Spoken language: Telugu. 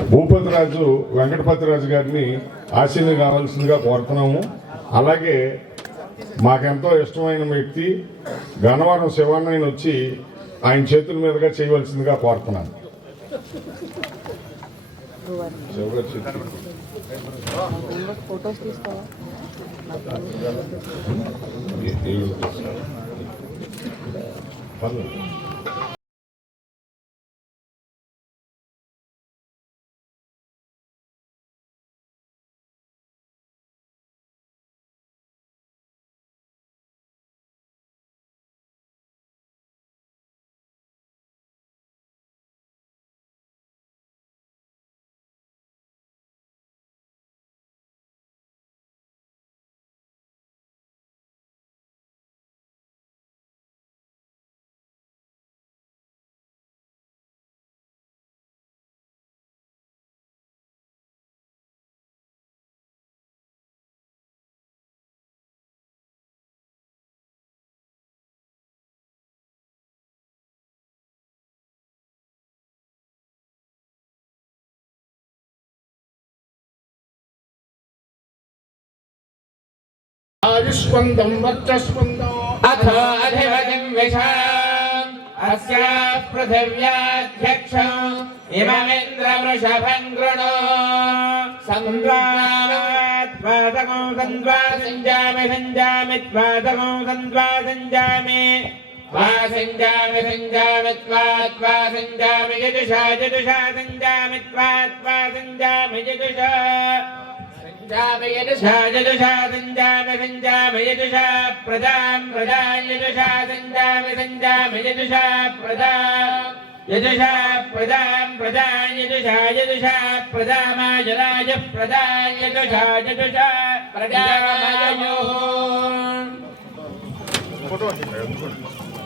భూపతిరాజు వెంకటపతిరాజు గారిని ఆశీర్ని కావాల్సిందిగా కోరుతున్నాము. అలాగే మాకెంతో ఇష్టమైన వ్యక్తి గన్నవరం శివన్నయ్య వచ్చి ఆయన చేతుల మీదుగా చేయవలసిందిగా కోరుతున్నాను. ఫొటోస్ తీసుకోవా ఏ- ఏ- పర్లేదు. आयुष्मन्दं वर्चस्वन्दो अथ अधिपतिं विशाम् अस्य पृथिव्याध्यक्षम् इममिन्द्रवृषभम् कृणो सन्द्वात्पादकौ सन्द्वा सञ्जामि सञ्जामि त्वादकौ सन्द्वा सञ्जामि त्वा सञ्जामि सञ्जामि त्वा त्वा सञ्जामि यजुषा यजुषा सञ्जामि त्वा त्वा सञ्जामि यजुषा सञ्जामि यजुषा यजुषा सञ्जामि सञ्जामि यजुषा प्रजां प्रजां यजुषा सञ्जामि सञ्जामि यजुषा प्रजा यजुषा प्रजां प्रजां यजुषा यजुषा प्रजामाजराय प्रजा यजुषा यजुषा प्रजामायोः